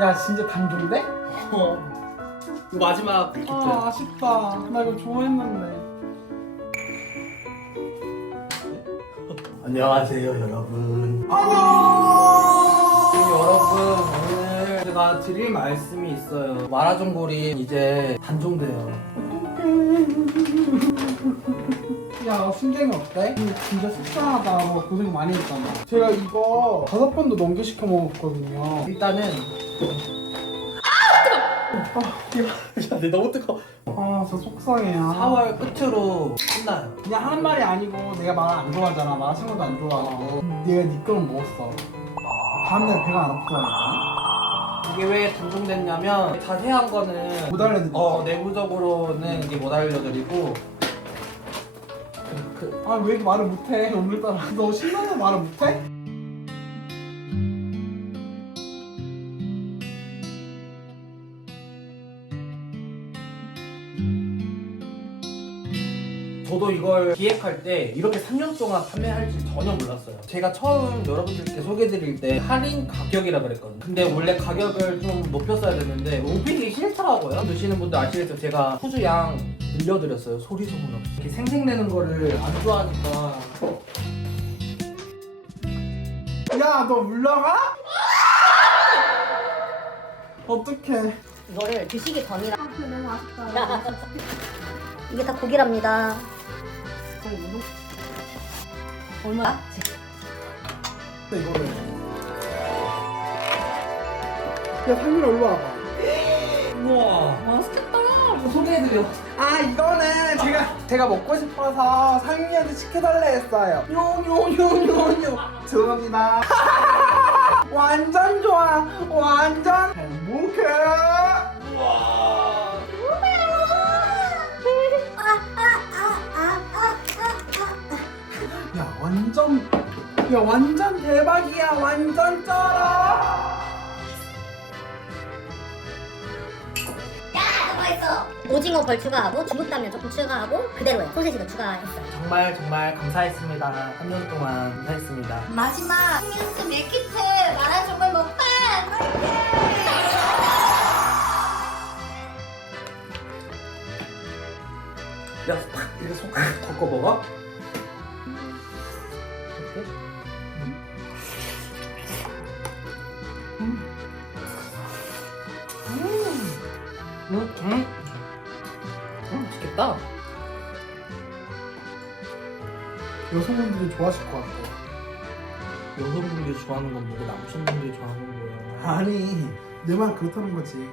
야 진짜 단종돼? 이거 마지막 밀키트. 아 아쉽다. 나 이거 좋아했는데. 안녕하세요 여러분. 여러분 오늘 제가 드릴 말씀이 있어요. 마라전골이 이제 단종돼요. 야 심정이 어때? 진짜 속상하다. 뭐 고생 많이 했잖아. 제가 이거 5번도 넘겨시켜 먹었거든요. 일단은 야, 내 너무 뜨거워. 아 진짜 속상해요. 4월 끝으로 끝나요. 그냥 하는 말이 아니고 내가 마라 안 좋아하잖아. 마라 친구도 안 좋아하고 내가 네 거는 먹었어. 다음날 배가 안 아프다니까. 이게 왜 단종됐냐면 자세한 거는 못 알려드리고 내부적으로는 이게 못 알려드리고 아 왜 이렇게 말을 못해 오늘따라. 너 신나서 말을 못해? 저도 이걸 기획할 때 이렇게 3년 동안 판매할지 전혀 몰랐어요. 제가 처음 여러분들께 소개해드릴 때 할인 가격이라 그랬거든요. 근데 원래 가격을 좀 높였어야 됐는데 오피기 싫더라고요. 드시는 분들 아시겠죠? 제가 후주 양 늘려드렸어요. 소리 소문 없이. 이렇게 생색내는 거를 안 좋아하니까. 야, 너 물러가? 어떡해. 이거를 드시기 전이라. 너무 아쉽다. 이게 다 고기랍니다. 얼마야? 이거를. 야, 상민아 일로 와봐. 우와. 맛있겠다. 소개해드려. 아 이거는 제가 먹고 싶어서 상민이한테 시켜달래 했어요. 요요요요요. 죄송합니다. 완전 좋아. 완전 행복해. 우와. 야 완전 대박이야. 완전 쩔어. 오징어 벌 추가하고 중국 당면 조금 추가하고 그대로예요. 소세지도 추가했어요. 정말 감사했습니다. 3년 동안 감사했습니다. 마지막 sangyoonce 밀키트 마라전골 먹방 야, 이렇게 손가락 덮고 먹어? 맛있겠다. 여성분들이 좋아하실 것 같아. 여성분들이 좋아하는 건 뭐고 남성분들이 좋아하는 건 뭐야? 아니 내 말 그렇다는 거지.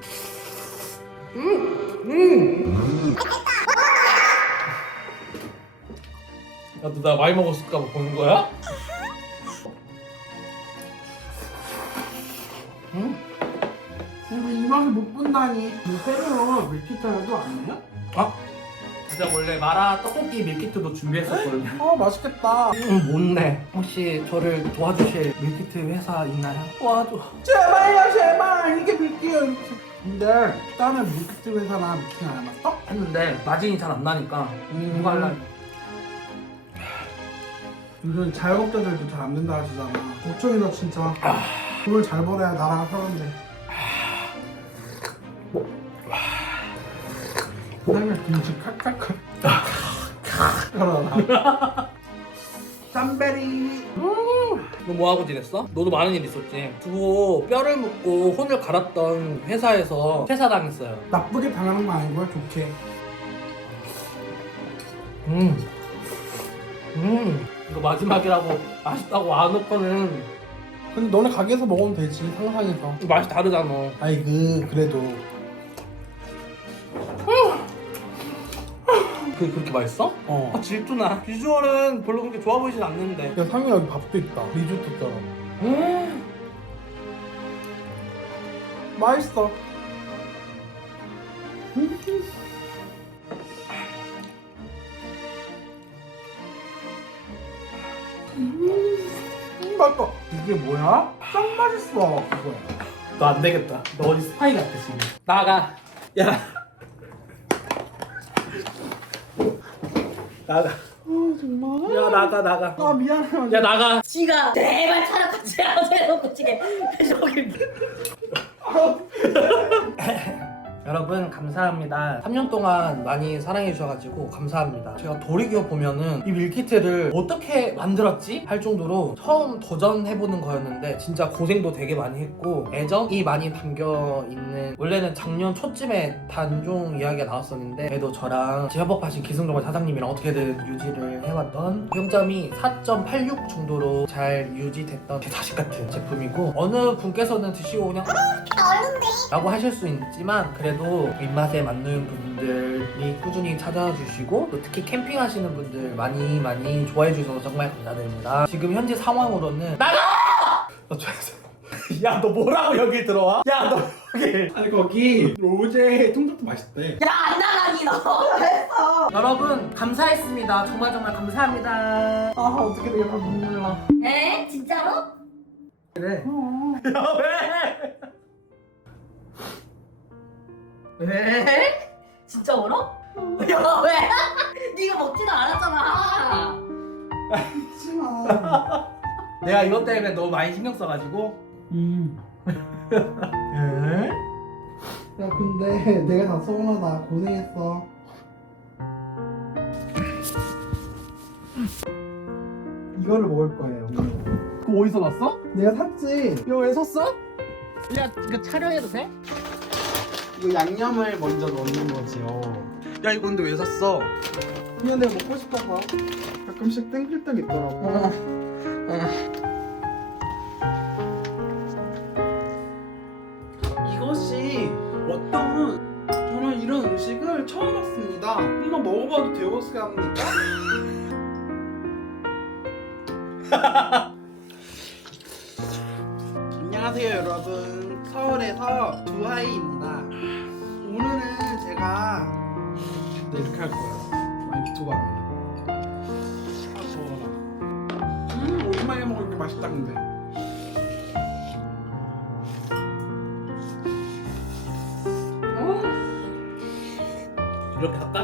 야, 너 나 많이 먹었을까 봐 보는 거야? 근데 이 맛을 못 본다니. 뭐 새로 밀키트라도 안 해요? 아? 진짜 원래 마라 떡볶이 밀키트도 준비했었거든요. 맛있겠다. 못내. 혹시 저를 도와주실 밀키트 회사 있나요? 도와줘. 제발요 제발. 이게 밀게요 이렇게. 근데 다른 밀키트 회사나 미팅 안 해봤어? 했는데 마진이 잘 안 나니까 누가 할라. 요즘 자영업자들도 잘 안 된다 하시잖아. 걱정이다 진짜. 돈을 잘 벌어야 나라가 사는데. 그다음에 김치 칼칼칼. 그러나. 쌈베리. 너 뭐하고 지냈어? 너도 많은 일 있었지? 두고 뼈를 묻고 혼을 갈았던 회사에서 퇴사당했어요. 나쁘게 당하는 거 아니고요, 좋게. 이거 마지막이라고 아쉽다고 안 놓고는 근데 너네 가게에서 먹으면 되지, 상상해서. 맛이 다르잖아. 아이 그래도. 그게 그렇게 맛있어? 어. 아 질투나. 비주얼은 별로 그렇게 좋아 보이진 않는데. 야 상민아 여기 밥도 있다. 리조또처럼. 맛있어. 맛있다. 이게 뭐야? 짱 맛있어. 이거야. 너 안 되겠다. 너 어디 스파이 같아 지금. 나가. 야. 나가. 정말? 야 나가. 아 미안해. 야 나가. 지가 제발 차려 같이 하세요. 지게 저기 아 여러분 감사합니다. 3년 동안 많이 사랑해 주셔가지고 감사합니다. 제가 돌이켜 보면은 이 밀키트를 어떻게 만들었지? 할 정도로 처음 도전해보는 거였는데 진짜 고생도 되게 많이 했고 애정이 많이 담겨있는, 원래는 작년 초쯤에 단종 이야기가 나왔었는데 그래도 저랑 지하법하신 기승전과 사장님이랑 어떻게든 유지를 해왔던 평점이 4.86 정도로 잘 유지됐던 제 자식 같은 제품이고, 어느 분께서는 드시고 그냥 라고 하실 수 있지만 그래도 입맛에 맞는 분들이 꾸준히 찾아와 주시고 또 특히 캠핑하시는 분들 많이 좋아해 주셔서 정말 감사드립니다. 지금 현재 상황으로는 나가! 야, 너 뭐라고 여기 들어와? 야, 너 여기. 아니 거기 로제 통닭도 맛있대. 야, 안 나가니 너. 됐어. 여러분 감사했습니다. 정말 감사합니다. 아, 어떻게 내가 다 눈물 나. 에? 진짜로? 그래. 야, 왜? 에? 진짜 울어? 야, 왜? 네가 먹지도 않았잖아. 하지마. 내가 이것 때문에 너무 많이 신경 써가지고. 야 근데 내가 다 서운하다. 고생했어. 이거를 먹을 거예요. 그거 어디서 났어? 내가 샀지. 이거 왜 샀어? 야, 이거 촬영해도 돼? 이거 양념을 먼저 넣는 거지요. 야, 이거 근데 왜 샀어? 그냥 내가 먹고 싶어서. 가끔씩 땡길 때가 있더라고. 이것이 어떤, 저는 이런 음식을 처음 봤습니다. 한번 먹어봐도 되었을 합니까? 안녕하세요 여러분, 서울에서 두하이입니다. 오늘은 제가 이렇게 할 거예요. 많이 두고 합니다. 오랜만에 먹으니까 맛있다. 근데 이렇게 할까?